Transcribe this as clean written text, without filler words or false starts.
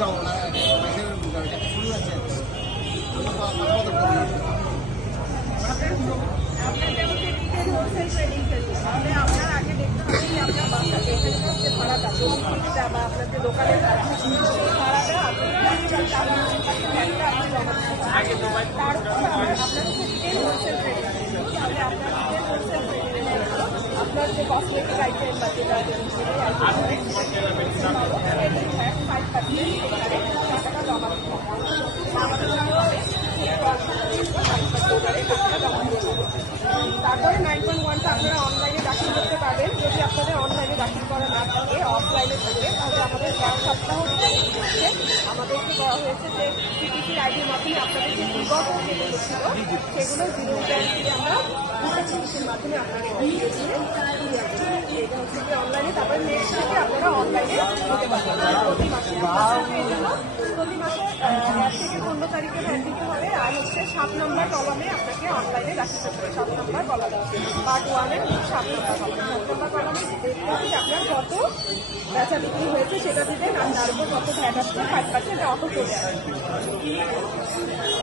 যাবো না, শুরু আছে। আপনার যেমন রিটেল হোলসেল ট্রেডিং চলছে, তাহলে আপনার আগে দেখতে হবে যে আপনার বাসাতে এখানকার যে ভাড়াটা, জমিটা বা আপনার যে দোকানের ভাড়া, সেই ভাড়াটা আপনি একটা আপনি জমা দিতে পারেন। তার উপর আপনার হচ্ছে রিটেল হোলসেল ট্রেডিং, তাহলে আপনার রিটেল হোলসেল ট্রেডিং আপনার যে কসমেটিক আইটেম বা যেটা টাকা জমা দিতে হবে। তারপরে 9.1টা আপনারা অনলাইনে দাখিল করতে পারবেন। যদি আপনাদের অনলাইনে দাখিল করা না থাকে, অফলাইনে থাকে, তাহলে আমাদের 1 সপ্তাহ আমাদেরকে বলা হয়েছে যে সিটিসির আইডির মাধ্যমে আপনাদের যে বিগত যেগুলো ছিল সেগুলো জিরো ব্যাংকে আমরা সিটিসির মাধ্যমে আপনাদের দিয়ে দিয়ে এটা হচ্ছে যে অনলাইনে, তারপরে নেক্সট থেকে আপনারা অনলাইনে দিতে পারবেন প্রতি মাসে। এই জন্য প্রতি মাসে 1 থেকে 15 তারিখে ভ্যাট দিতে হবে। আর হচ্ছে 7 নম্বর কলামে আপনাকে অনলাইনে দাখিল করতে হবে। 7 নম্বর কলামে পার্ট 1-এর 7 নম্বর কলামে 7 নম্বর কলামে দেখতে হবে যে আপনার কত বেচা বিক্রি হয়েছে সেটা দিবেন, আর তার উপর কত ভ্যাট আসছে 5% অটো চলে আসবে।